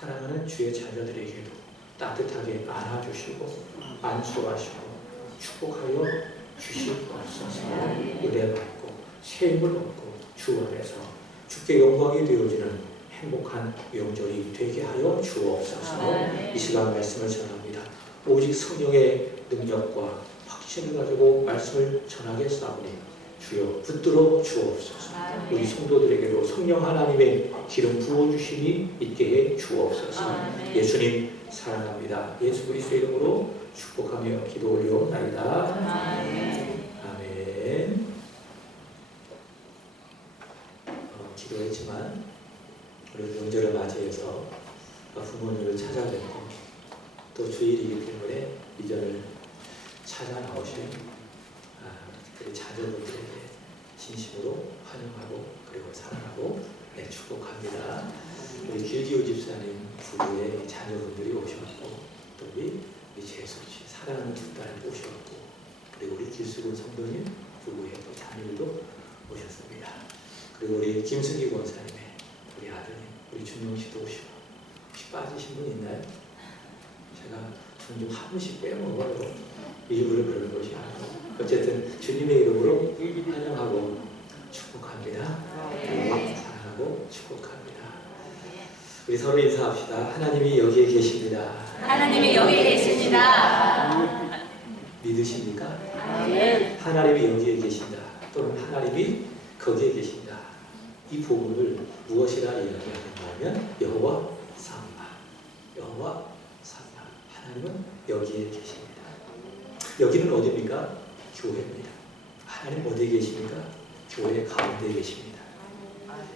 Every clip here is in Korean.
사랑하는 주의 자녀들에게도 따뜻하게 안아주시고 안수하시고 축복하여 주시옵소서. 은혜 받고 세임을 얻고 주 안에서 주께 영광이 되어지는 행복한 명절이 되게 하여 주옵소서. 이 시간 말씀을 전합니다. 오직 성령의 능력과 확신을 가지고 말씀을 전하겠사오니 주여 붙들어 주옵소서. 우리 성도들에게도 성령 하나님의 기름 부어주심이 있게 해 주옵소서. 예수님 사랑합니다. 예수 그리스도의 이름으로 축복하며 기도 올려옵나이다. 아멘. 기도했지만 우리 명절을 맞이해서 부모님을 찾아뵙고 또 주일이기 때문에 이전을 찾아 나오신 우리 자녀분들에게 진심으로 환영하고 그리고 사랑하고 축복합니다. 우리 길기호 집사님 부부의 자녀분들이 오셨고 또 우리 재수씨 사랑하는 두 딸 오셨고 그리고 우리 길수근 성도님 부부의 또 자녀들도 오셨습니다. 그리고 우리 김승기 권사님의 우리 아드님 우리 준용씨도 오시고 혹시 빠지신 분 있나요? 제가 종종 한 분씩 빼먹어요. 일부러 그러는 것이 아니고 어쨌든 주님의 이름으로 환영하고 축복합니다. 사랑하고 축복합니다. 우리 서로 인사합시다. 하나님이 여기에 계십니다. 하나님이 여기에 계십니다. 믿으십니까? 하나님이 여기에 계신다. 또는 하나님이 거기에 계신다. 이 복음을 무엇이라 이야기하는가 하면 여호와 삼마. 여호와 삼마. 하나님은 여기에 계십니다. 여기는 어디입니까? 교회입니다. 하나님 어디에 계십니까? 교회 가운데 계십니다.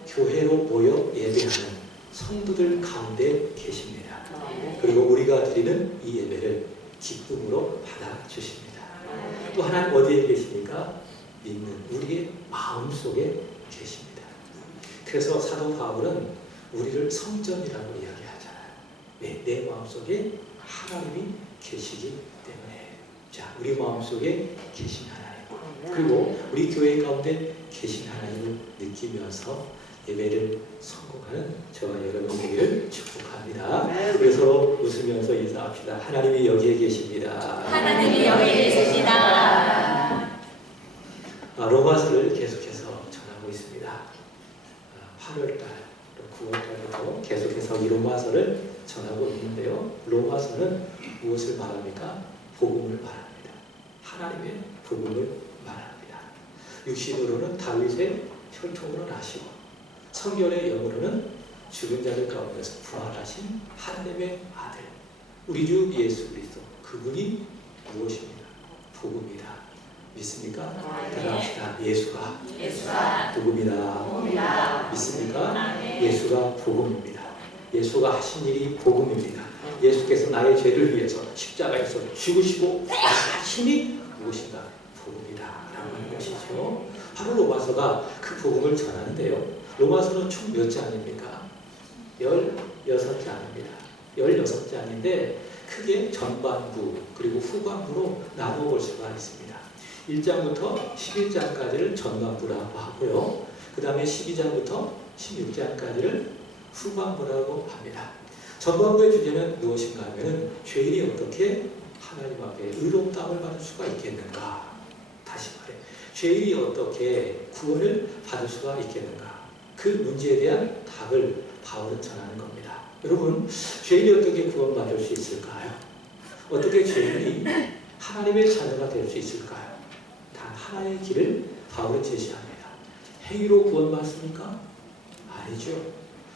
교회로 모여 예배하는 성도들 가운데 계십니다. 그리고 우리가 드리는 이 예배를 기쁨으로 받아주십니다. 또 하나님 어디에 계십니까? 믿는 우리의 마음속에 계십니다. 그래서 사도 바울은 우리를 성전이라고 이야기하잖아요. 왜? 내 마음속에 하나님이 계시기 때문에. 자, 우리 마음속에 계신 하나님 그리고 우리 교회 가운데 계신 하나님을 느끼면서 예배를 성공하는 저와 여러분 되기를 축복합니다. 그래서 웃으면서 인사합시다. 하나님이 여기에 계십니다. 하나님이 여기에 계십니다. 로마서를 계속해서 전하고 있습니다. 8월달, 9월달에도 계속해서 이 로마서를 전하고 있는데요. 로마서는 무엇을 말합니까? 복음을 말합니다. 하나님의 복음을 말합니다. 육신으로는 다윗의 혈통으로 나시고 성결의 영으로는 죽은 자들 가운데서 부활하신 하나님의 아들 우리 주 예수 그리스도 그분이 무엇입니까? 복음이다. 믿습니까? 따라합시다. 예수가 복음이다. 믿습니까? 예수가 복음입니다. 예수가 하신 일이 복음입니다. 예수께서 나의 죄를 위해서 십자가에서 죽으시고 하심이 무엇인가? 복음이다 라고 하는 것이죠. 바로 로마서가 그 복음을 전하는데요. 로마서는 총 몇 장입니까? 16장입니다. 16장인데 크게 전반부 그리고 후반부로 나누어 볼 수가 있습니다. 1장부터 11장까지를 전반부라고 하고요. 그 다음에 12장부터 16장까지를 후반부라고 합니다. 전반부의 주제는 무엇인가 하면 죄인이 어떻게 하나님 앞에 의롭다함을 받을 수가 있겠는가. 다시 말해 죄인이 어떻게 구원을 받을 수가 있겠는가. 그 문제에 대한 답을 바울은 전하는 겁니다. 여러분, 죄인이 어떻게 구원받을 수 있을까요? 어떻게 죄인이 하나님의 자녀가 될 수 있을까요? 단 하나의 길을 바울은 제시합니다. 행위로 구원받습니까? 아니죠.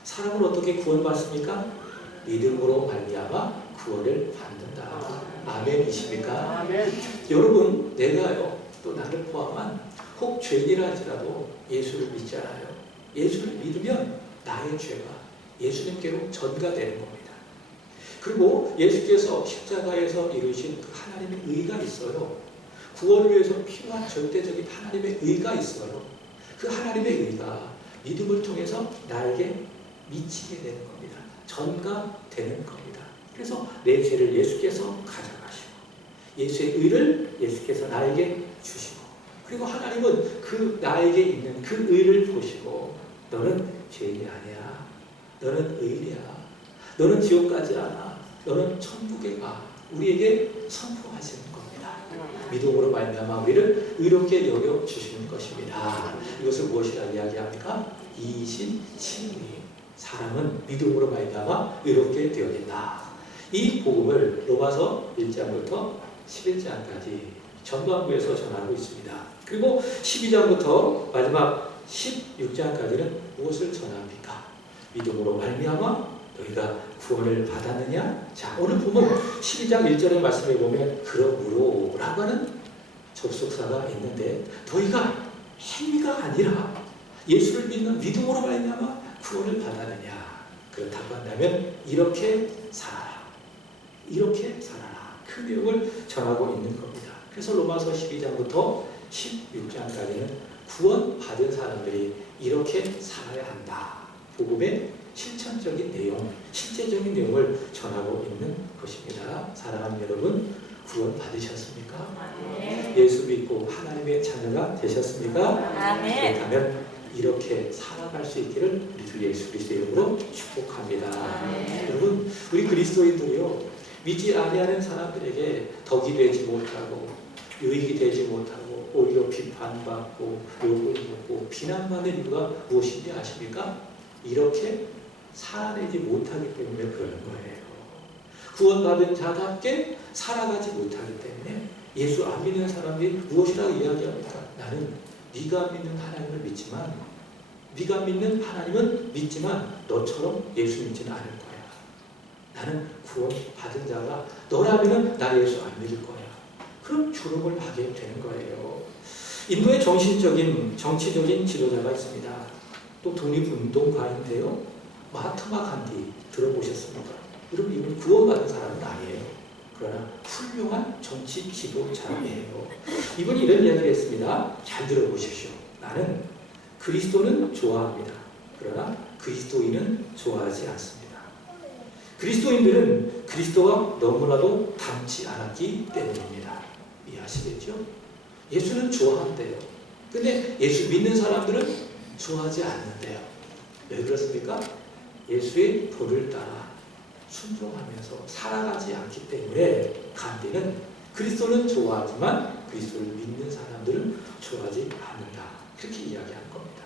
사람은 어떻게 구원받습니까? 믿음으로 말미암아 구원을 받는다. 아멘이십니까? 아멘. 여러분, 내가요, 또 나를 포함한 혹 죄인이라 할지라도 예수를 믿잖아요. 예수를 믿으면 나의 죄가 예수님께로 전가되는 겁니다. 그리고 예수께서 십자가에서 이루신 그 하나님의 의가 있어요. 구원을 위해서 필요한 절대적인 하나님의 의가 있어요. 그 하나님의 의가 믿음을 통해서 나에게 미치게 되는 겁니다. 전가되는 겁니다. 그래서 내 죄를 예수께서 가져가시고 예수의 의를 예수께서 나에게 주시고 그리고 하나님은 그 나에게 있는 그 의를 보시고 너는 죄인이 아니야. 너는 의인이야. 너는 지옥 가지 않아. 너는 천국에 가. 우리에게 선포하시는 겁니다. 믿음으로 말미암아 우리를 의롭게 여겨 주시는 것입니다. 이것을 무엇이라 이야기합니까? 이이신 칭의. 사람은 믿음으로 말미암아 의롭게 되어진다. 이 복음을 로마서 1장부터 11장까지 전반부에서 전하고 있습니다. 그리고 12장부터 마지막 16장까지는 무엇을 전합니까? 믿음으로 말미암아 너희가 구원을 받았느냐? 자, 오늘 보면 12장 1절의 말씀에 보면 그러므로 라고 하는 접속사가 있는데 너희가 행위가 아니라 예수를 믿는 믿음으로 말미암아 구원을 받았느냐? 그렇다고 한다면 이렇게 살아라. 이렇게 살아라. 그 내용을 전하고 있는 겁니다. 그래서 로마서 12장부터 16장까지는 구원받은 사람들이 이렇게 살아야 한다. 복음의 실천적인 내용, 실제적인 내용을 전하고 있는 것입니다. 사랑하는 여러분, 구원 받으셨습니까? 아멘. 예수 믿고 하나님의 자녀가 되셨습니까? 아멘. 그렇다면 이렇게 살아갈 수 있기를 우리 주 예수 그리스도의 이름으로 축복합니다. 아멘. 여러분, 우리 그리스도인들이요, 믿지 아니하는 사람들에게 덕이 되지 못하고 유익이 되지 못하고 오히려 비판받고 욕을 먹고 비난받는 이유가 무엇인지 아십니까? 이렇게 살아내지 못하기 때문에 그러는 거예요. 구원받은 자답게 살아가지 못하기 때문에 예수 안 믿는 사람이 무엇이라고 이야기합니까? 나는 네가 믿는 하나님을 믿지만 네가 믿는 하나님은 믿지만 너처럼 예수 믿지는 않을 거야. 나는 구원받은 자가 너라면 나 예수 안 믿을 거야. 그럼 주름을 하게 되는 거예요. 인도의 정신적인 정치적인 지도자가 있습니다. 또 독립운동가인데요. 마하트마 간디 들어보셨습니까? 여러분 이분 구원받은 사람은 아니에요. 그러나 훌륭한 정치 지도자이에요. 이분이 이런 이야기를 했습니다. 잘 들어보십시오. 나는 그리스도는 좋아합니다. 그러나 그리스도인은 좋아하지 않습니다. 그리스도인들은 그리스도와 너무나도 닮지 않았기 때문입니다. 이해하시겠죠? 예수는 좋아한대요. 근데 예수 믿는 사람들은 좋아하지 않는데요. 왜 그렇습니까? 예수의 도를 따라 순종하면서 살아가지 않기 때문에 간디는 그리스도는 좋아하지만 그리스도를 믿는 사람들은 좋아하지 않는다. 그렇게 이야기하는 겁니다.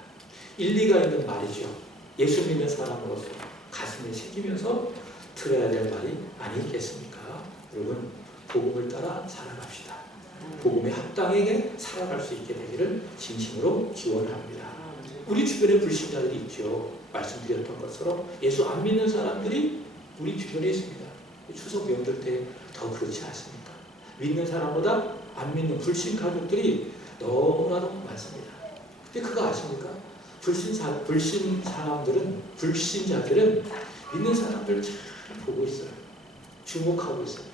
일리가 있는 말이죠. 예수 믿는 사람으로서 가슴에 새기면서 들어야 될 말이 아니겠습니까? 여러분, 복음을 따라 살아갑시다. 복음에 합당하게 살아갈 수 있게 되기를 진심으로 기원합니다. 우리 주변에 불신자들이 있죠. 말씀드렸던 것처럼 예수 안 믿는 사람들이 우리 주변에 있습니다. 추석 명절 때 더 그렇지 않습니까? 믿는 사람보다 안 믿는 불신 가족들이 너무나도 많습니다. 근데 그거 아십니까? 불신자들은 믿는 사람들 잘 보고 있어요. 주목하고 있어요.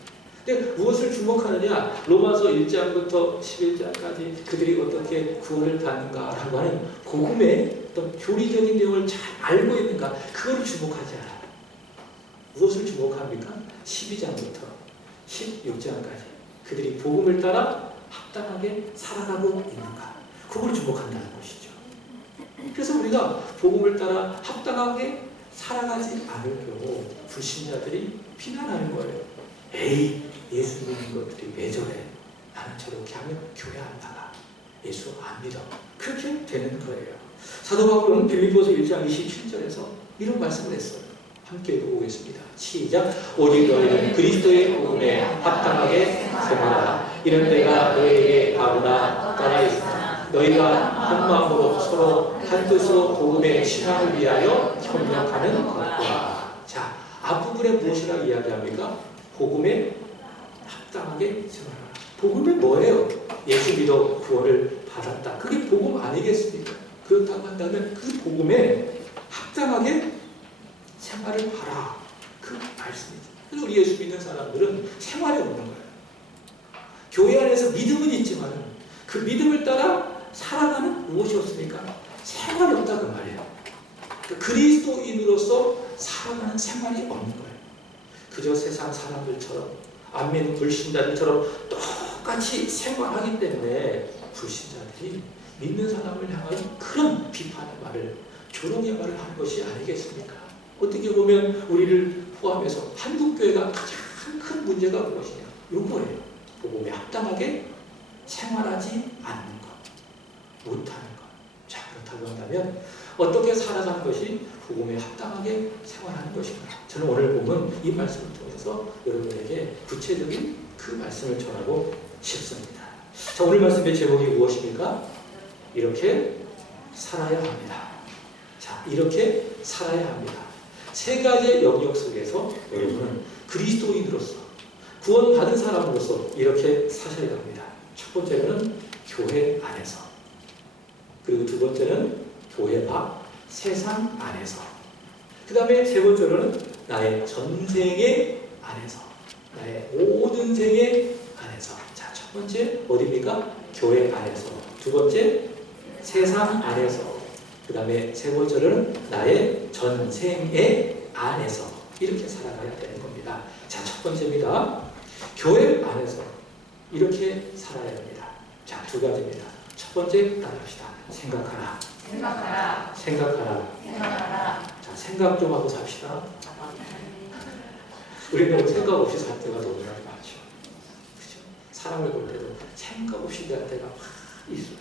근데 무엇을 주목하느냐? 로마서 1장부터 11장까지 그들이 어떻게 구원을 받는가라고 하는 복음의 어떤 교리적인 내용을 잘 알고 있는가? 그걸 주목하지 않아요. 무엇을 주목합니까? 12장부터 16장까지 그들이 복음을 따라 합당하게 살아가고 있는가? 그걸 주목한다는 것이죠. 그래서 우리가 복음을 따라 합당하게 살아가지 않을 경우 불신자들이 비난하는 거예요. 에이, 예수 믿는 것들이 왜 저래? 나는 저렇게 하면 교회 안 나가. 예수 안 믿어. 그렇게 되는 거예요. 사도 바울은 빌립보서 1장 27절에서 이런 말씀을 했어요. 함께 읽어보겠습니다. 시작. 오직 너희는 그리스도의 복음에 합당하게 생활하라. 이는 내가 너희에게 아무나 따라 있으나 너희가 한 마음으로 서로 한 뜻으로 복음의 신앙을 위하여 협력하는 것과. 자, 앞부분에 무엇이라고 이야기합니까? 복음에 합당하게 생활하라. 복음이 뭐예요? 예수 믿어 구원을 받았다. 그게 복음 아니겠습니까? 그렇다고 한다면 그 복음에 합당하게 생활을 하라. 그 말씀이죠. 그래서 우리 예수 믿는 사람들은 생활이 없는 거예요. 교회 안에서 믿음은 있지만 그 믿음을 따라 살아가는 무엇이 없습니까? 생활이 없다 그 말이에요. 그러니까 그리스도인으로서 살아가는 생활이 없는 거예요. 그저 세상 사람들처럼 안 믿는 불신자들처럼 똑같이 생활하기 때문에 불신자들이 믿는 사람을 향하여 그런 비판의 말을 조롱의 말을 하는 것이 아니겠습니까? 어떻게 보면 우리를 포함해서 한국교회가 가장 큰 문제가 무엇이냐? 이거예요. 복음에 합당하게 생활하지 않는 것, 못하는 것. 자, 그렇다고 한다면 어떻게 살아가는 것이 복음에 합당하게 생활하는 것인가? 저는 오늘 보면 이 말씀을 통해서 여러분에게 구체적인 그 말씀을 전하고 싶습니다. 자, 오늘 말씀의 제목이 무엇입니까? 이렇게 살아야 합니다. 자, 이렇게 살아야 합니다. 세 가지의 영역 속에서 여러분은 그리스도인으로서 구원받은 사람으로서 이렇게 사셔야 합니다. 첫 번째는 교회 안에서, 그리고 두 번째는 교회 밖 세상 안에서, 그 다음에 세 번째로는 나의 전생의 안에서, 나의 모든 생의 안에서. 자, 첫 번째 어디입니까? 교회 안에서. 두 번째 세상 안에서. 그 다음에 세 번째로는 나의 전생의 안에서. 이렇게 살아가야 되는 겁니다. 자, 첫 번째입니다. 교회 안에서 이렇게 살아야 합니다. 자, 두 가지입니다. 첫 번째 따라합시다. 생각하라. 생각하라. 생각하라. 생각하라. 자, 생각 좀 하고 삽시다. 우리는 생각 없이 살 때가 너무나 많죠. 그죠? 사람을 볼 때도 생각 없이 살 때가 막 있어요.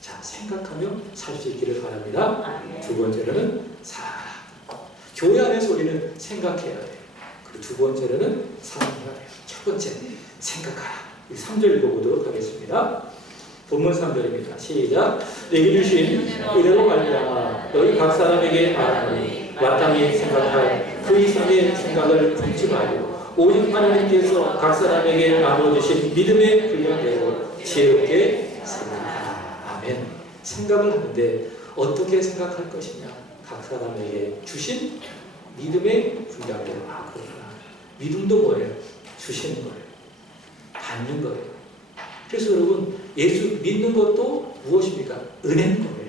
자, 생각하며 살 수 있기를 바랍니다. 두 번째로는 살아가라. 교회 안에서 우리는 생각해야 돼요. 그리고 두 번째로는 살아가야 돼요. 첫 번째, 생각하라. 3절 읽어보도록 하겠습니다. 본문 3절입니다. 시작. 내게 주신 이대로 말미암아 너희 각 사람에게 말하노니 마땅히 생각할 그 이상의 생각을 품지 말고 오직 하나님께서 각 사람에게 나눠주신 믿음의 분량대로 지혜롭게 생각하라. 아멘. 생각을 하는데 어떻게 생각할 것이냐? 각 사람에게 주신 믿음의 분량대로. 아, 그렇구나. 믿음도 뭐예요? 주시는 거예요. 받는 거예요. 그래서 여러분, 예수 믿는 것도 무엇입니까? 은혜인 거예요.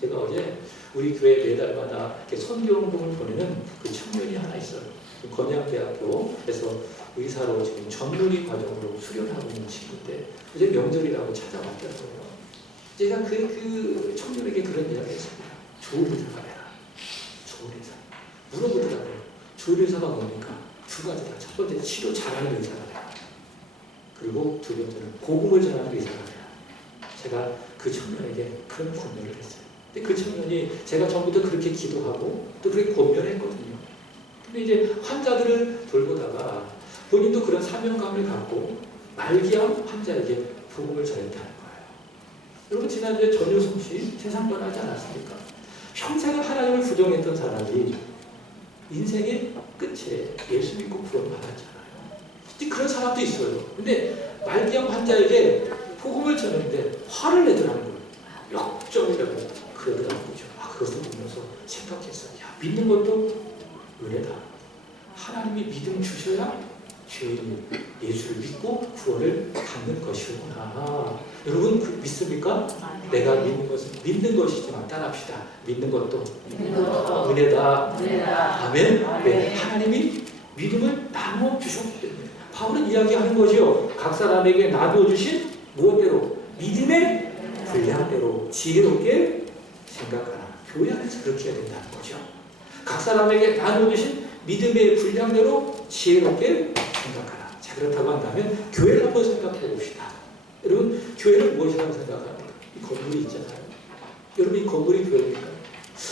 제가 어제 우리 교회 매달마다 이렇게 선교운동을 보내는 그 청년이 하나 있어요. 건양대학교에서 의사로 지금 전문의 과정으로 수련하고 있는 친구인데 어제 명절이라고 찾아왔더라고요. 제가 그 청년에게 그런 이야기 했습니다. 좋은 의사가 되라. 좋은 의사. 물어보더라고요. 좋은 의사가 뭡니까? 두 가지다. 첫 번째, 치료 잘하는 의사가 되라. 그리고 두 번째는 복음을 전하는 의사가 되라. 제가 그 청년에게 그런 권면을 했어요. 근데 그 청년이 제가 전부터 그렇게 기도하고 또 그렇게 권면했거든요. 근데 이제 환자들을 돌보다가 본인도 그런 사명감을 갖고 말기암 환자에게 복음을 전했다는 거예요. 여러분, 지난주에 전효성 씨 세상 떠나지 않았습니까? 평생을 하나님을 부정했던 사람이 인생의 끝에 예수 믿고 구원받았잖아요. 그런 사람도 있어요. 근데 말기암 환자에게 복음을 전했는데 화를 내더라는 거예요. 역정이라고 그러더라는 거죠. 아, 그것을 보면서 생각했어요. 야, 믿는 것도 은혜다. 하나님이 믿음 주셔야 죄인이 예수를 믿고 구원을 받는 것이구나. 여러분, 믿습니까? 내가 믿는 것이지만 따라합시다. 믿는 것도 은혜다. 아멘. 네. 하나님이 믿음을 나눠 주셨기 때문에 바울은 이야기하는 거죠. 각 사람에게 나누어 주신 무엇대로? 믿음의 분량대로 지혜롭게 생각하라. 교회 안에서 그렇게 해야 된다는 거죠. 각 사람에게 나누어 주신 믿음의 분량대로 지혜롭게 생각하라. 자, 그렇다고 한다면 교회를 한번 생각해 봅시다. 여러분, 교회는 무엇이라고 생각합니까? 이 건물이 있잖아요. 여러분, 이 건물이 교회입니까?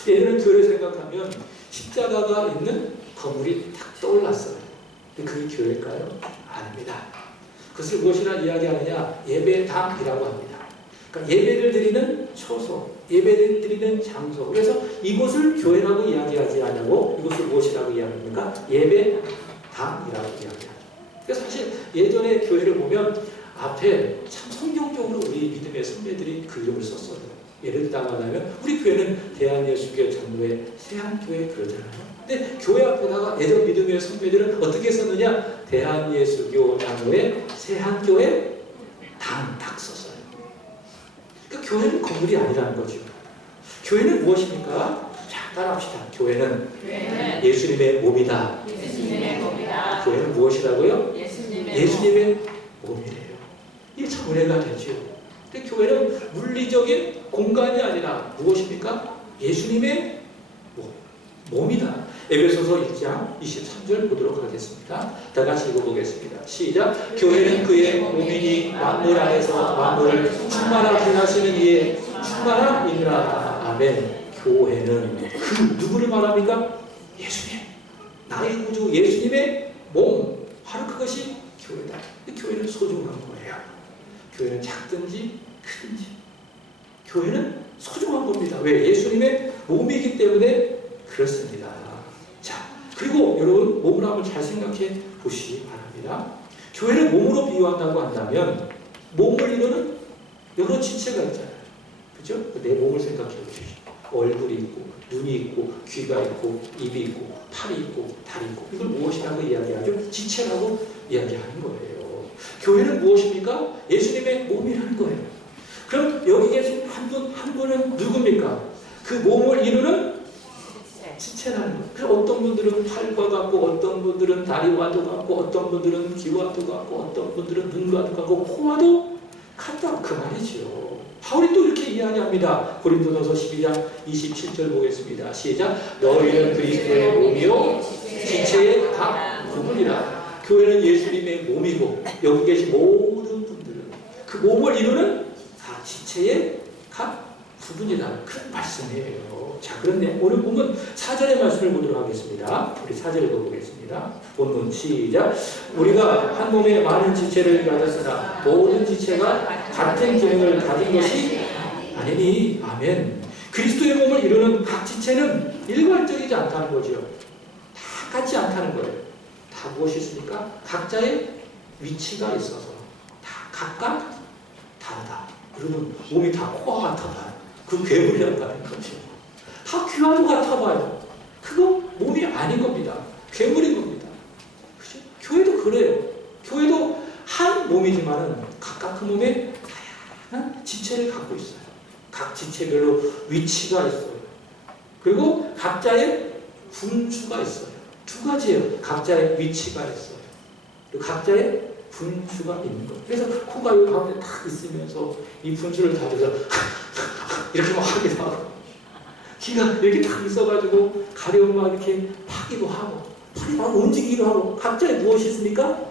예전에 교회를 생각하면 십자가가 있는 건물이 딱 떠올랐어요. 근데 그게 교회일까요? 아닙니다. 그것을 무엇이라 이야기하느냐? 예배당이라고 합니다. 그러니까 예배를 드리는 처소, 예배를 드리는 장소. 그래서 이곳을 교회라고 이야기하지 않냐고 이곳을 무엇이라고 이야기합니까? 예배당이라고 이야기하죠. 그래서 사실 예전에 교회를 보면 앞에 참 성경적으로 우리 믿음의 선배들이 그 이름을 썼어요. 예를 들자면 우리 교회는 대한예수교 장로회 세한교회 그러잖아요. 근데 교회 앞에다가 예전 믿음의 선배들은 어떻게 썼느냐? 대한예수교 장로회 세한교회 당 딱 썼어요. 그러니까 교회는 건물이 아니라는 거죠. 교회는 무엇입니까? 자, 따라합시다. 교회는 예수님의 몸이다. 예수님의 몸이다. 교회는 무엇이라고요? 예수님의 몸이래요. 이게 참 은혜가 되죠. 근데 교회는 물리적인 공간이 아니라 무엇입니까? 예수님의 몸이다. 에베소서 1장 23절 보도록 하겠습니다. 다 같이 읽어보겠습니다. 시작. 교회는 그의 몸이니 만물 안에서 만물을 충만하게 하시는 이의 충만함이니라. 아멘. 교회는 그 누구를 말합니까? 예수님. 나의 구주 예수님의 몸. 바로 그것이 교회다. 교회는 소중한 거예요. 교회는 작든지 크든지 교회는 소중한 겁니다. 왜? 예수님의 몸이기 때문에 그렇습니다. 자, 그리고 여러분 몸을 한번 잘 생각해 보시기 바랍니다. 교회를 몸으로 비유한다고 한다면 몸을 이루는 여러 지체가 있잖아요. 그죠? 내 몸을 생각해 보십시오. 얼굴이 있고 눈이 있고 귀가 있고 입이 있고 팔이 있고 다리 있고 이걸 무엇이라고 이야기하죠? 지체라고 이야기하는 거예요. 교회는 무엇입니까? 예수님의 몸이라는 거예요. 그럼 여기 계신 한 분은 누굽니까? 그 몸을 이루는 지체라는 거예요. 그래서 어떤 분들은 팔과 같고 어떤 분들은 다리와도 같고 어떤 분들은 귀와도 같고 어떤 분들은 눈과도 같고 코와도 같다 그 말이죠. 바울이 또 이렇게 이야기합니다. 고린도전서 12장 27절 보겠습니다. 시작. 너희는 그리스도의 몸이요 지체의 각 부분이라. 교회는 예수님의 몸이고 여기 계신 모든 분들은 그 몸을 이루는 각 지체의 각 부분이다. 그런 말씀이에요. 자, 그런데 오늘 본문 4절의 말씀을 보도록 하겠습니다. 우리 4절 읽어보겠습니다. 본문 시작. 우리가 한 몸에 많은 지체를 가졌으나 모든 지체가 같은 기능을 가진 것이 아니니. 아멘. 그리스도의 몸을 이루는 각 지체는 일괄적이지 않다는 거죠. 다 같지 않다는 거예요. 다 무엇이 있습니까? 각자의 위치가 있어서 다 각각 다르다. 여러분 몸이 다 코와 같아봐요. 그 괴물이란 말인 거죠. 다 귀와도 같아봐요. 그거 몸이 아닌 겁니다. 괴물인 겁니다. 그죠? 교회도 그래요. 교회도 한 몸이지만은 각각 그 몸에 다양한 지체를 갖고 있어요. 각 지체별로 위치가 있어요. 그리고 각자의 분수가 있어요. 두 가지예요. 각자의 위치가 있어요. 그리고 각자의 분수가 있는 거예요. 그래서 코가 여기 가운데 딱 있으면서 이 분수를 다져서 이렇게 막 하기도 하고 귀가 이렇게 딱 있어가지고 가려움 막 이렇게 파기도 하고 팔이 막 움직이기도 하고 각자의 무엇이 있습니까?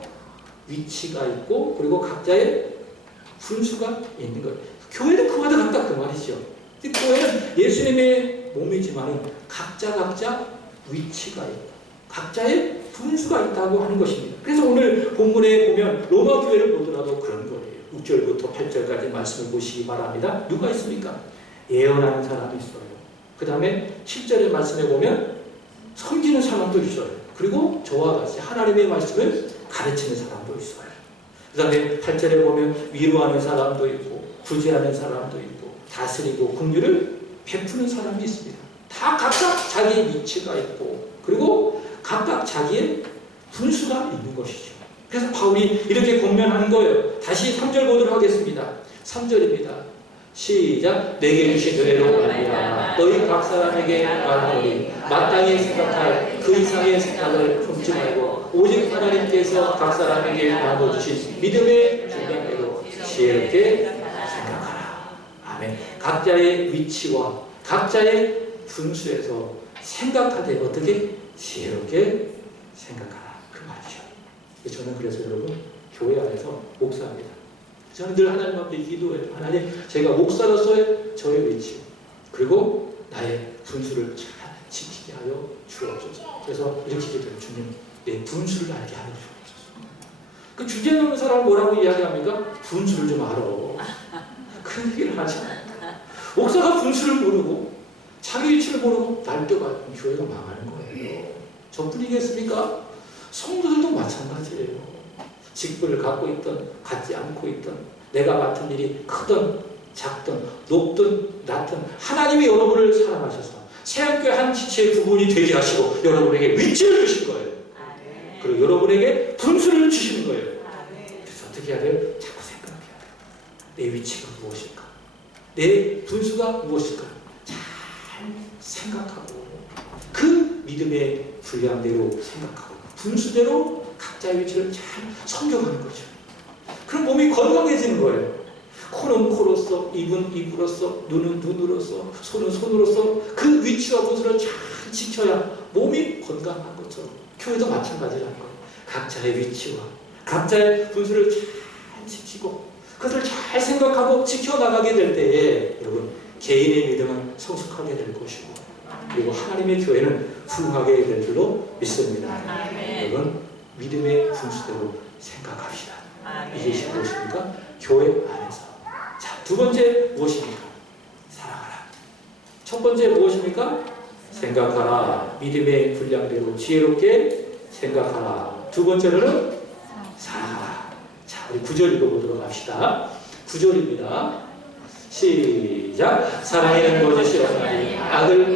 위치가 있고 그리고 각자의 분수가 있는 거예요. 교회는 그와 같다 그 말이죠. 교회는 예수님의 몸이지만 각자 위치가 있고 각자의 분수가 있다고 하는 것입니다. 그래서 오늘 본문에 보면 로마 교회를 보더라도 그런 거예요. 6절부터 8절까지 말씀을 보시기 바랍니다. 누가 있습니까? 예언하는 사람이 있어요. 그 다음에 7절의 말씀에 보면 섬기는 사람도 있어요. 그리고 저와 같이 하나님의 말씀을 가르치는 사람도 있어요. 그 다음에 8절에 보면 위로하는 사람도 있고 구제하는 사람도 있고 다스리고 긍휼을 베푸는 사람이 있습니다. 다 각각 자기의 위치가 있고 그리고 각각 자기의 분수가 있는 것이죠. 그래서 바울이 이렇게 권면하는 거예요. 다시 3절 보도록 하겠습니다. 3절입니다. 시작. 내게 주신 은혜로 말미암아 너희 각 사람에게 말하노니 마땅히 생각할 그 이상의 생각을 품지 말고 오직 하나님께서 각 사람에게 나눠주신 믿음의 분량대로 지혜롭게 생각하라. 아멘. 각자의 위치와 각자의 분수에서 생각하되 어떻게 지혜롭게 생각하라. 그 말이죠. 저는 그래서 여러분 교회 안에서 목사입니다. 저는 늘 하나님 앞에 기도해요. 하나님, 제가 목사로서의 저의 위치 그리고 나의 분수를 잘 지키게 하여 주옵소서. 그래서 이렇게 기도해요. 주님, 내 분수를 알게 하여 주옵소서. 그 주제 넘는 사람은 뭐라고 이야기합니까? 분수를 좀 알아. 그런 얘기를 하잖아요. 목사가 분수를 모르고 자기 위치를 모르고 날뛰어가면 교회가 망하는 거예요. 저뿐이겠습니까? 성도들도 마찬가지예요. 직분을 갖고 있든 갖지 않고 있든 내가 맡은 일이 크든 작든 높든 낮든 하나님이 여러분을 사랑하셔서 새학교의 한 지체의 부분이 되게 하시고 여러분에게 위치를 주신 거예요. 그리고 여러분에게 분수를 주시는 거예요. 그래서 어떻게 해야 돼요? 자꾸 생각해야 돼요. 내 위치가 무엇일까? 내 분수가 무엇일까? 잘 생각하고 그 믿음의 분량대로 생각하고 분수대로 각자의 위치를 잘 섬겨가는 거죠. 그럼 몸이 건강해지는 거예요. 코는 코로서, 입은 입으로서, 눈은 눈으로서, 손은 손으로서 그 위치와 분수를 잘 지켜야 몸이 건강한 것처럼 교회도 마찬가지라는 거예요. 각자의 위치와 각자의 분수를 잘 지키고 그것을 잘 생각하고 지켜나가게 될 때에 여러분 개인의 믿음은 성숙하게 될 것이고 그리고 하나님의 교회는 훌륭하게 될 줄로 믿습니다. 여러분 믿음의 분수대로 생각합시다. 이게 무엇입니까? 교회 안에서. 자, 두 번째 무엇입니까? 사랑하라. 첫 번째 무엇입니까? 생각하라. 믿음의 분량대로 지혜롭게 생각하라. 두 번째로는 사랑하라. 자, 우리 9절 읽어보도록 합시다. 9절입니다. 시작. 사랑에는 거짓이 없나니 악을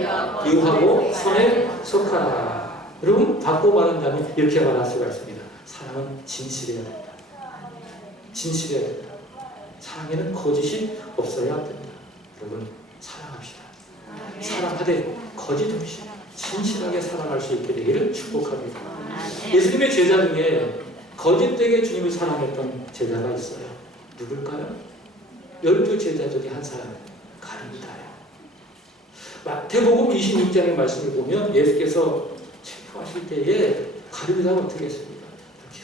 미워하고 선에 속하라. 여러분 바꿔 말한다면 이렇게 말할 수가 있습니다. 사랑은 진실해야 된다. 진실해야 된다. 사랑에는 거짓이 없어야 된다. 여러분 사랑합시다. 사랑하되 거짓 없이 진실하게 사랑할 수 있게 되기를 축복합니다. 예수님의 제자 중에 거짓되게 주님을 사랑했던 제자가 있어요. 누굴까요? 12제자 중에 한 사람, 가룟유다예요. 마태복음 26장의 말씀을 보면 예수께서 체포하실 때에 가룟유다가 어떻게 했습니까? 이렇게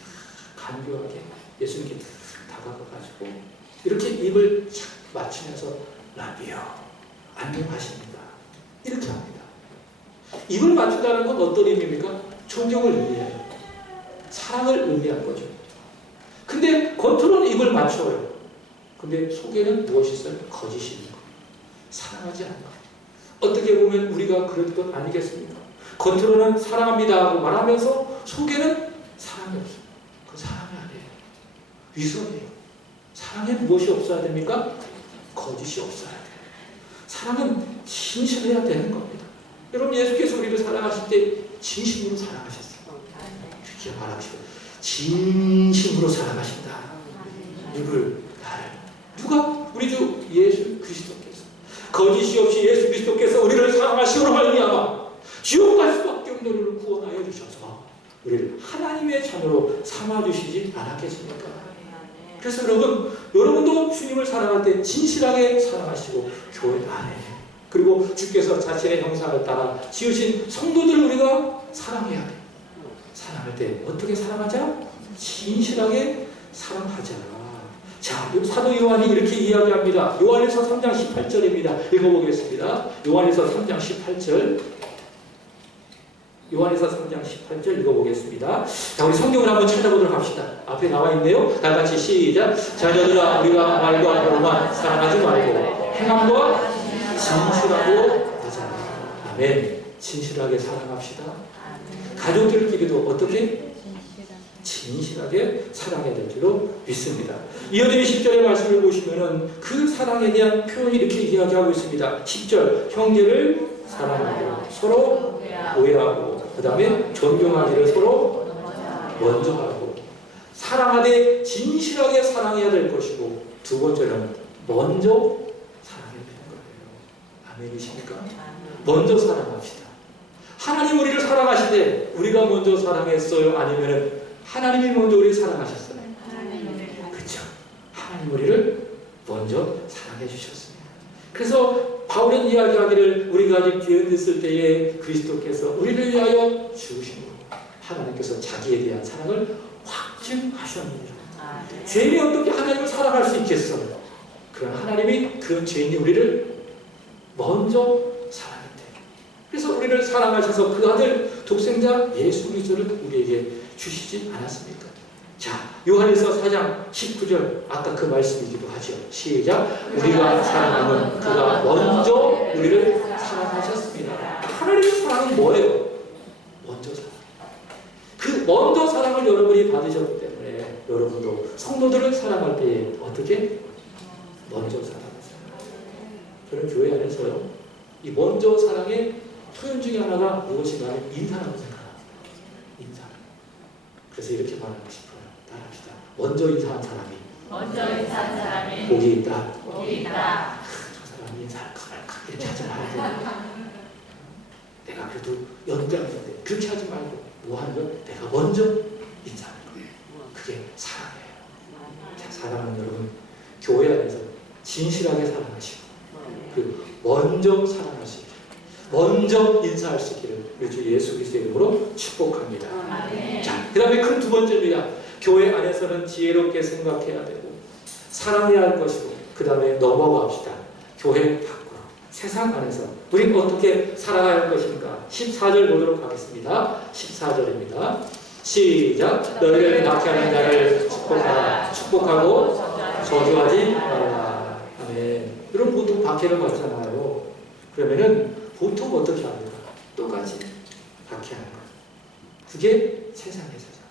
간교하게 예수님께 다가가가지고 이렇게 입을 착 맞추면서 라비요 안녕하십니까? 이렇게 합니다. 입을 맞추다는 건 어떤 의미입니까? 존경을 의미해요. 사랑을 의미한 거죠. 근데 겉으로는 입을 맞춰요. 근데 속에는 무엇이 있어요? 거짓이 있는 거예요. 사랑하지 않는 거예요. 어떻게 보면 우리가 그럴 것 아니겠습니까? 겉으로는 사랑합니다 하고 말하면서 속에는 사랑이 없어요. 그건 사랑이 아니에요. 위선이에요. 사랑에 무엇이 없어야 됩니까? 거짓이 없어야 돼요. 사랑은 진실해야 되는 겁니다. 여러분 예수께서 우리를 사랑하실 때 진심으로 사랑하셨어요. 이렇게 말하시고 진심으로 사랑하신다. 누굴? 나를. 누가? 우리 주 예수 그리스도께서 거짓이 없이 예수 그리스도께서 우리를 사랑하시므로 말미암아 지옥 갈 수밖에 없는 우리를 구원하여 주셔서 우리를 하나님의 자녀로 삼아주시지 않았겠습니까? 그래서 여러분도 주님을 사랑할 때 진실하게 사랑하시고 교회 안에 그리고 주께서 자신의 형상을 따라 지으신 성도들을 우리가 사랑해야 돼요. 사랑할 때 어떻게 사랑하자? 진실하게 사랑하자. 자, 사도 요한이 이렇게 이야기합니다. 요한일서 3장 18절입니다. 읽어보겠습니다. 요한일서 3장 18절. 요한일서 3장 18절 읽어보겠습니다. 자, 우리 성경을 한번 찾아보도록 합시다. 앞에 나와 있네요. 다 같이 시작. 자녀들아, 우리가 말과 하로만 사랑하지 말고 행함과 진실하고 하자. 아멘. 진실하게 사랑합시다. 가족들끼리도 어떻게? 진실하게 사랑해야 될 줄로 믿습니다. 이어지는 10절의 말씀을 보시면은 그 사랑에 대한 표현이 이렇게 이야기하고 있습니다. 10절 형제를 사랑하고 서로 오해하고 그 다음에 존경하기를 서로 먼저 하고 사랑하되 진실하게 사랑해야 될 것이고 두 번째는 먼저 사랑해야 되는 거예요. 아멘이십니까? 먼저 사랑합시다. 하나님 우리를 사랑하시되 우리가 먼저 사랑했어요? 아니면은 하나님이 먼저 우리를 사랑하셨어요? 그렇죠. 하나님 우리를 먼저 사랑해 주셨습니다. 그래서 바울은 이야기하기를 우리가 아직 귀현했을 때에 그리스도께서 우리를 위하여 죽으심으로 하나님께서 자기에 대한 사랑을 확증하셨느니라. 죄인이 어떻게 하나님을 사랑할 수 있겠어요? 그런 하나님이 그 죄인이 우리를 먼저 사랑했대요. 그래서 우리를 사랑하셔서 그 아들 독생자 예수 그리스도를 우리에게 주시지 않았습니까? 자, 요한일서 4장 19절 아까 그 말씀이기도 하죠. 시작. 우리가 사랑하면 그가 먼저 우리를 사랑하셨습니다. 하나님의 사랑은 뭐예요? 먼저 사랑. 그 먼저 사랑을 여러분이 받으셨기 때문에 여러분도 성도들을 사랑할 때에 어떻게? 먼저 사랑하세요. 저는 교회 안에서요. 이 먼저 사랑의 표현 중에 하나가 무엇인가 하면 인사라고 생각합니다. 인사. 그래서 이렇게 말하고 싶어요. 따라합시다. 먼저 인사한 사람이 복이 있다. 저 사람이 인사를 크게 하지 말고 내가 그래도 연장인데 그렇게 하지 말고 뭐 하는 건 내가 먼저 인사하는 거예요. 그게 사랑이에요. 자, 사랑하는 여러분 교회 안에서 진실하게 사랑하시고 그 먼저 사랑하시고 먼저 인사할 수 있기를 우리 주 예수 그리스도의 이름으로 축복합니다. 아멘. 자, 그 다음에 큰 두 번째입니다. 교회 안에서는 지혜롭게 생각해야 되고 사랑해야 할 것이고 그 다음에 넘어갑시다. 교회 밖으로 세상 안에서 우리는 어떻게 살아가야 할 것인가. 14절 보도록 하겠습니다. 14절입니다. 시작. 너희를 박해하는 자를 축복하라. 축복하고 저주하지 말라. 아멘. 여러분 보통 박해를 받잖아요. 그러면은 보통 어떻게 합니까? 똑같이 박해하는 것. 그게 세상의 세상.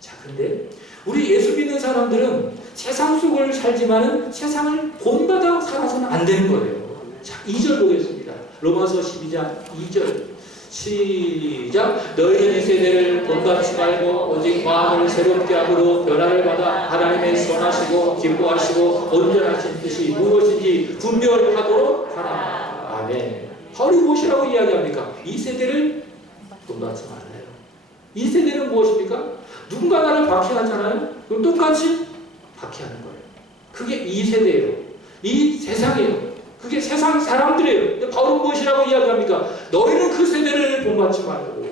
자, 근데 우리 예수 믿는 사람들은 세상 속을 살지만은 세상을 본받아 살아서는 안 되는 거예요. 자, 2절 보겠습니다. 로마서 12장 2절. 시작. 너희는 이 세대를 본받지 말고 오직 마음을 새롭게 함으로 변화를 받아 하나님의 선하시고 기뻐하시고 온전하신 뜻이 무엇인지 분별하도록 하라. 아멘. 바울이 무엇이라고 이야기합니까? 이 세대를 본받지 말아요. 이 세대는 무엇입니까? 누군가 나를 박해하잖아요. 그럼 똑같이 박해하는 거예요. 그게 이 세대예요. 이 세상이에요. 그게 세상 사람들이에요. 근데 바울은 무엇이라고 이야기합니까? 너희는 그 세대를 본받지 말고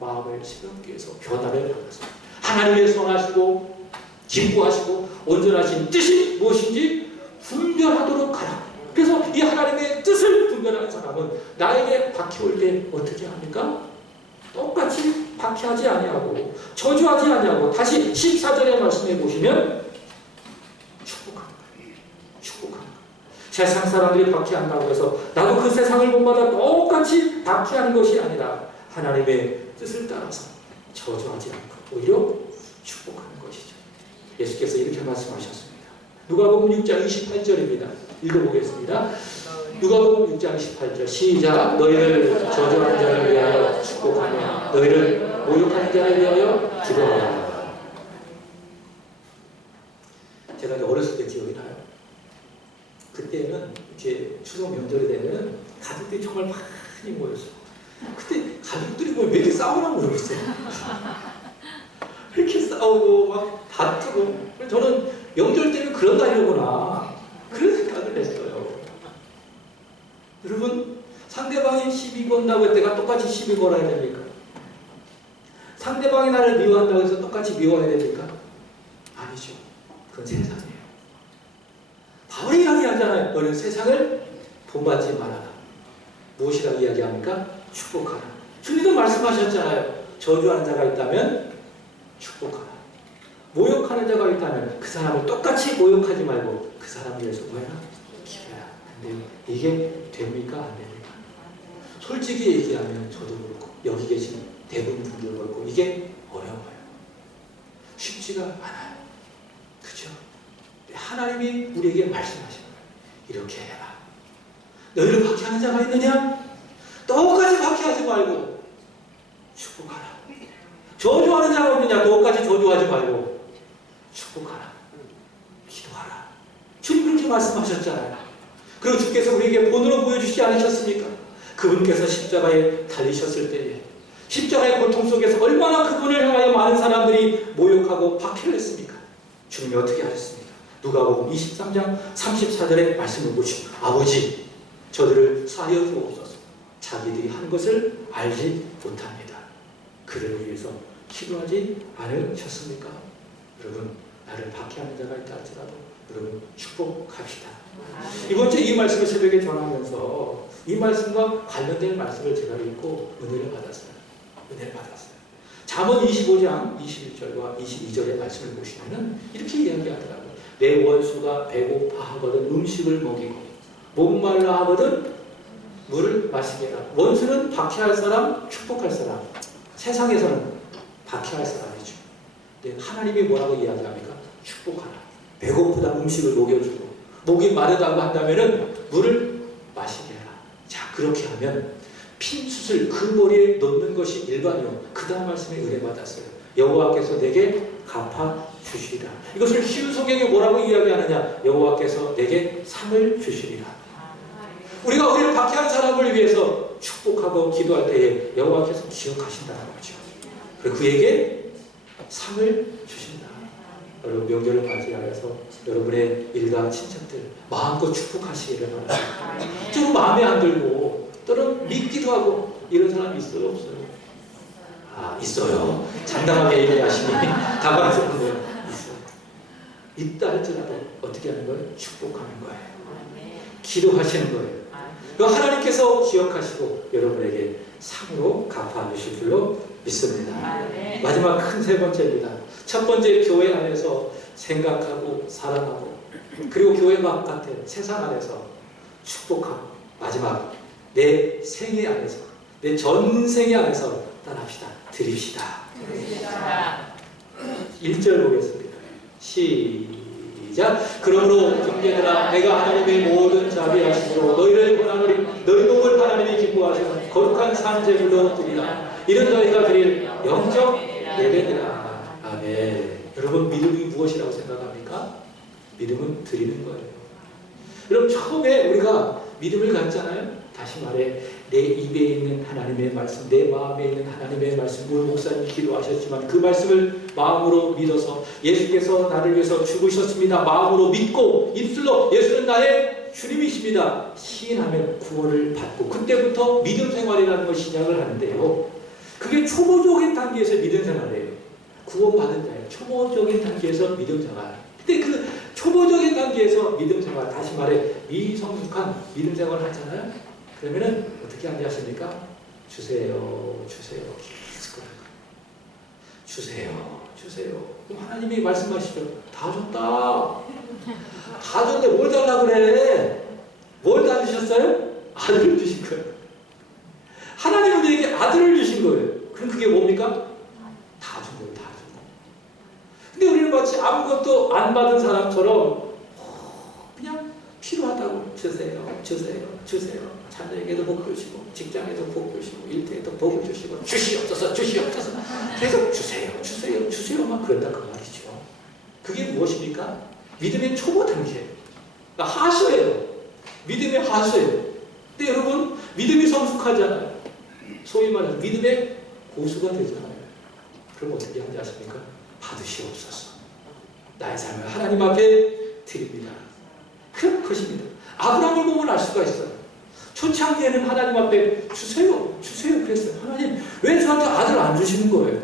마음을 새롭게 해서 변화를 받아서 하나님의 선하시고 기뻐하시고 온전하신 뜻이 무엇인지 분별하도록 하라. 그래서 이 하나님의 뜻을 분별하는 사람은 나에게 박해올 때 어떻게 합니까? 똑같이 박해하지 아니하고 저주하지 아니하고 다시 14절의 말씀해 보시면 축복하는 거예요. 축복하는 거예요. 세상 사람들이 박해한다고 해서 나도 그 세상을 본받아 똑같이 박해하는 것이 아니라 하나님의 뜻을 따라서 저주하지 않고 오히려 축복하는 것이죠. 예수께서 이렇게 말씀하셨습니다. 누가복음 6장 28절입니다. 읽어보겠습니다. 누가복음 6장 28절 시작. 너희를 저주하는 자를 위하여 축복하며 너희를 모욕하는 자를 위하여 기도하라. 제가 어렸을 때 기억이 나요. 그때는 이렇게 추석 명절이 되면 가족들이 정말 많이 모였어요. 그때 가족들이 왜 이렇게 싸우나 모르겠어요. 이렇게 싸우고 막 다투고. 저는 명절 때는 그런 날이구나 그런 생각을 했어요. 여러분, 상대방이 시비 건다고 해서 내가 똑같이 시비 걸어야 됩니까? 상대방이 나를 미워한다고 해서 똑같이 미워해야 됩니까? 아니죠. 그건 세상이에요. 바울이 이야기하잖아요. 너는 세상을 본받지 말아라. 무엇이라고 이야기합니까? 축복하라. 주님도 말씀하셨잖아요. 저주하는 자가 있다면 축복하라. 모욕하는 자가 있다면 그 사람을 똑같이 모욕하지 말고 그 사람을 위해서 뭐해라? 기도해라. 근데 이게 됩니까? 안 됩니까? 솔직히 얘기하면 저도 그렇고 여기 계신 대부분 분들 그렇고 이게 어려워요. 쉽지가 않아요. 그렇죠? 하나님이 우리에게 말씀하시는 거예요. 이렇게 해라. 너희를 박해하는 자가 있느냐? 똑같이 박해하지 말고 축복하라. 저주하는 자가 있느냐? 똑같이 저주하지 말고 축복하라. 기도하라. 주님 그렇게 말씀하셨잖아요. 그리고 주께서 우리에게 본으로 보여주시지 않으셨습니까? 그분께서 십자가에 달리셨을 때에 십자가의 고통 속에서 얼마나 그분을 향하여 많은 사람들이 모욕하고 박해를 했습니까? 주님이 어떻게 하셨습니까? 누가복음 23장 34절의 말씀을 보시고 아버지 저들을 사하여 주옵소서. 자기들이 한 것을 알지 못합니다. 그들을 위해서 기도하지 않으셨습니까? 여러분, 나를 박해하는 자가 있다 할지라도 여러분 축복합시다. 이번 주에 이 말씀을 새벽에 전하면서 이 말씀과 관련된 말씀을 제가 읽고 은혜를 받았어요. 은혜를 받았어요. 잠언 25장 21절과 22절의 말씀을 보시면은 이렇게 이야기하더라고요. 내 원수가 배고파 하거든 음식을 먹이고 목말라 하거든 물을 마시게 하라. 원수는 박해할 사람, 축복할 사람. 세상에서는 박해할 사람이죠. 근데 하나님이 뭐라고 이야기합니까? 축복하라. 배고프다 음식을 먹여주고 목이 마르다고 한다면은 물을 마시게 해라. 자, 그렇게 하면 핀 숯을 그 머리에 놓는 것이 일반이요. 그 다음 말씀에 은혜 받았어요. 여호와께서 내게 갚아 주시리라. 이것을 쉬운 성경에 뭐라고 이야기하느냐? 여호와께서 내게 상을 주시리라. 우리가 우리를 박해한 사람을 위해서 축복하고 기도할 때에 여호와께서 기억하신다는 거죠. 그리고 그에게 상을 주신다. 여러분 명절을 맞이하여서 여러분의 일가 친척들 마음껏 축복하시기를 바랍니다. 좀 마음에 안 들고 또는 믿기도 하고 이런 사람이 있어요? 없어요? 아, 있어요. 장담하게 얘기하시니 당황스럽네요. 있어요. 있다 할지라도 어떻게 하는 거예요? 축복하는 거예요. 기도하시는 거예요. 하나님께서 기억하시고 여러분에게 상으로 갚아주실 줄로 믿습니다. 마지막 큰 세 번째입니다. 첫 번째, 교회 안에서 생각하고 사랑하고, 그리고 교회 바깥에 세상 안에서 축복하고, 마지막 내 생애 안에서, 내 전생애 안에서 따라합시다. 드립시다. 1절 보겠습니다. 시작. 그러므로 형제들아, 내가 하나님의 모든 자비하심으로 너희를 권하노니 너희 몸을 하나님이 기뻐하시는 거룩한 산제물로 드리라. 이런 너희가 드릴 영적 예배니라. 아멘. 여러분, 믿음이 무엇이라고 생각합니까? 믿음은 드리는 거예요. 여러분, 처음에 우리가 믿음을 갖잖아요. 다시 말해, 내 입에 있는 하나님의 말씀, 내 마음에 있는 하나님의 말씀, 오늘 목사님이 기도하셨지만 그 말씀을 마음으로 믿어서 예수께서 나를 위해서 죽으셨습니다. 마음으로 믿고 입술로 예수는 나의 주님이십니다. 시인하면 구원을 받고, 그때부터 믿음 생활이라는 걸 시작을 하는데요. 그게 초보적인 단계에서 믿음 생활이에요. 구원받은 자예요. 초보적인 단계에서 믿음 생활. 근데 그 초보적인 단계에서 믿음 생활, 다시 말해 미성숙한 믿음 생활을 하잖아요. 그러면은 어떻게 하십니까? 주세요, 주세요. 계속 주세요, 주세요. 그럼 하나님이 말씀하시죠. 다 줬다. 다 줬는데 뭘 달라 그래? 뭘 다 주셨어요? 아들을 주신 거예요. 하나님은 우리에게 아들을 주신 거예요. 그럼 그게 뭡니까? 다 준 거예요, 다 준 거. 근데 우리는 마치 아무것도 안 받은 사람처럼 그냥 필요하다고 주세요, 주세요, 주세요. 자녀에게도 복 주시고, 직장에도 복 주시고, 일터에도 복을 주시고, 주시옵소서, 주시옵소서. 계속 주세요, 주세요, 주세요만 그런다 그 말이죠. 그게 무엇입니까? 믿음의 초보 단계. 하수예요. 믿음의 하수예요. 근데 여러분, 믿음이 성숙하잖아요. 소위 말해서 믿음의 고수가 되잖아요. 그럼 어떻게 하는지 아십니까? 받으시옵소서. 나의 삶을 하나님 앞에 드립니다. 그런 것입니다. 아브라함을 보면 알 수가 있어요. 초창기에는 하나님 앞에 주세요, 주세요 그랬어요. 하나님, 왜 저한테 아들 안 주시는 거예요?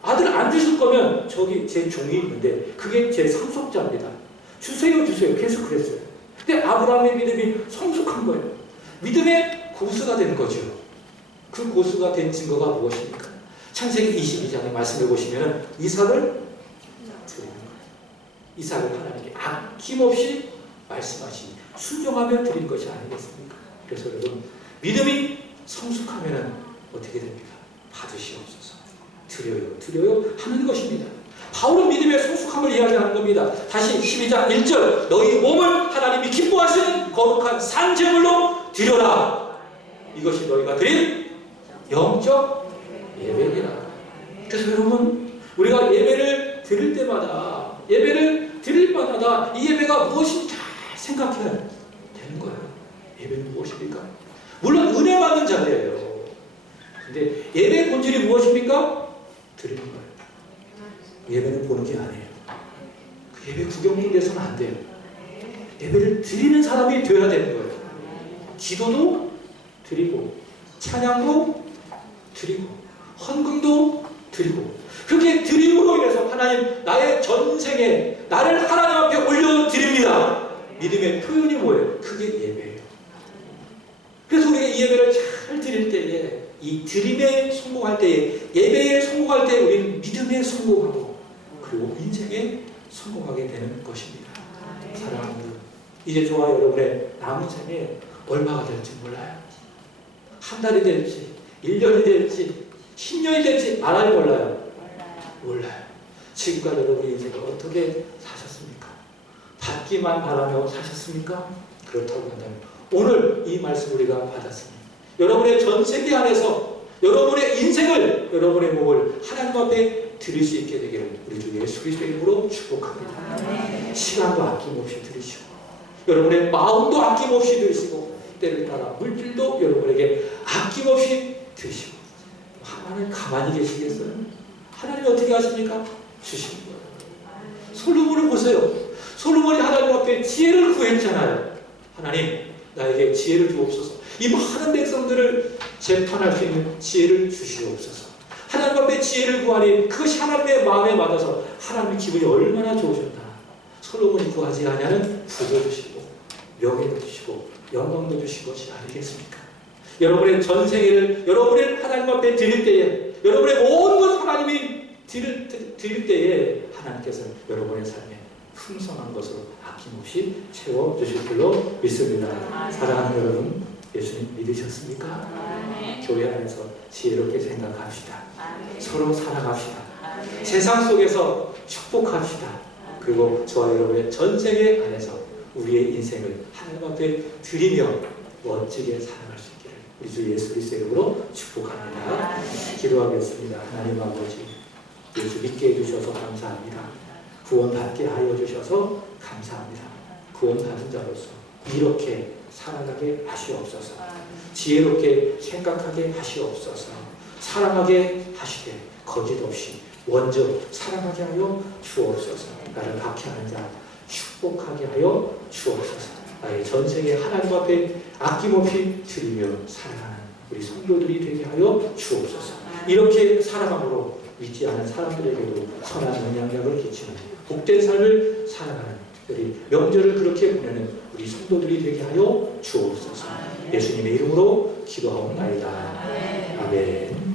아들 안 주실 거면 저기 제 종이 있는데 그게 제 상속자입니다. 주세요, 주세요 계속 그랬어요. 근데 아브라함의 믿음이 성숙한 거예요. 믿음의 고수가 된 거죠. 그 고수가 된 증거가 무엇입니까? 창세기 22장에 말씀해 보시면 이삭을 드리는 거예요. 이삭을 하나님께 아낌없이 말씀하시니 순종하며 드린 것이 아니겠습니까? 그래서 여러분, 믿음이 성숙하면 어떻게 됩니까? 받으시옵소서. 드려요, 드려요 하는 것입니다. 바울은 믿음의 성숙함을 이야기하는 겁니다. 다시 12장 1절, 너희 몸을 하나님이 기뻐하시는 거룩한 산제물로 드려라. 이것이 너희가 드린 영적 예배니라. 그래서 여러분, 우리가 예배를 드릴 때마다, 예배를 드릴 때마다 이 예배가 무엇인지 잘 생각해야 되는 거예요. 예배는 무엇입니까? 물론 은혜 받는 자리예요. 근데 예배의 본질이 무엇입니까? 드리는 거예요. 예배는 보는 게 아니에요. 그 예배 구경꾼 돼서는 안 돼요. 예배를 드리는 사람이 되어야 되는 거예요. 기도도 드리고, 찬양도 드리고, 헌금도 드리고, 그렇게 드림으로 인해서 하나님, 나의 전생에 나를 하나님 앞에 올려드립니다. 믿음의 표현이 뭐예요? 그게 예배예요. 그래서 우리가 이 예배를 잘 드릴 때에, 이 드림에 성공할 때에, 예배에 성공할 때 우리는 믿음에 성공하고, 그리고 인생에 성공하게 되는 것입니다. 사랑하는 여러분, 이제 저와 여러분의 남은 생에 얼마가 될지 몰라요. 한 달이 될지, 1년이 될지, 10년이 될지 알아요, 몰라요? 몰라요. 지금까지 여러분의 인생을 어떻게 사셨습니까? 받기만 바라며 사셨습니까? 그렇다고 한다면 오늘 이 말씀 우리가 받았습니다. 여러분의 전 세계 안에서 여러분의 인생을, 여러분의 몸을 하나님 앞에 드릴 수 있게 되기를 우리 주 예수 그리스도의 이름으로 축복합니다. 시간도 아낌없이 드리시고, 여러분의 마음도 아낌없이 드리시고, 때를 따라 물질도 여러분에게 아낌없이 드리시고, 하나님 가만히 계시겠어요? 하나님이 어떻게 하십니까? 주시는 거예요. 솔로몬을 보세요. 솔로몬이 하나님 앞에 지혜를 구했잖아요. 하나님, 나에게 지혜를 주옵소서. 이 많은 백성들을 재판할 수 있는 지혜를 주시옵소서. 하나님 앞에 지혜를 구하니 그것이 하나님의 마음에 맞아서 하나님의 기분이 얼마나 좋으셨나. 솔로몬이 구하지 아니하는 부도 주시고 명예도 주시고 영광도 주신 것이 아니겠습니까? 여러분의 전생애를 여러분의 하나님 앞에 드릴 때에, 여러분의 모든 것을 하나님이 드릴 때에 하나님께서는 여러분의 삶에 풍성한 것으로 아낌없이 채워주실 줄로 믿습니다. 사랑하는 여러분, 예수님 믿으셨습니까? 교회 안에서 지혜롭게 생각합시다. 서로 사랑합시다. 세상 속에서 축복합시다. 그리고 저와 여러분의 전생애 안에서 우리의 인생을 하나님 앞에 드리며 멋지게 살아갈 수 있기를 우리 주 예수 그리스도의 이름으로 축복합니다. 기도하겠습니다. 하나님 아버지, 예수 믿게 해주셔서 감사합니다. 구원받게 하여 주셔서 감사합니다. 구원받은 자로서 이렇게 살아가게 하시옵소서. 지혜롭게 생각하게 하시옵소서. 사랑하게 하시되 거짓 없이 먼저 사랑하게 하여 주옵소서. 나를 박해하는 자 축복하게 하여 주옵소서. 나의 전생에 하나님 앞에 아낌없이 드리며 살아가는 우리 성도들이 되게 하여 주옵소서. 이렇게 살아감으로 믿지 않은 사람들에게도 선한 영향력을 끼치는 복된 삶을 살아가는, 우리 명절을 그렇게 보내는 우리 성도들이 되게 하여 주옵소서. 예수님의 이름으로 기도하옵나이다. 아멘.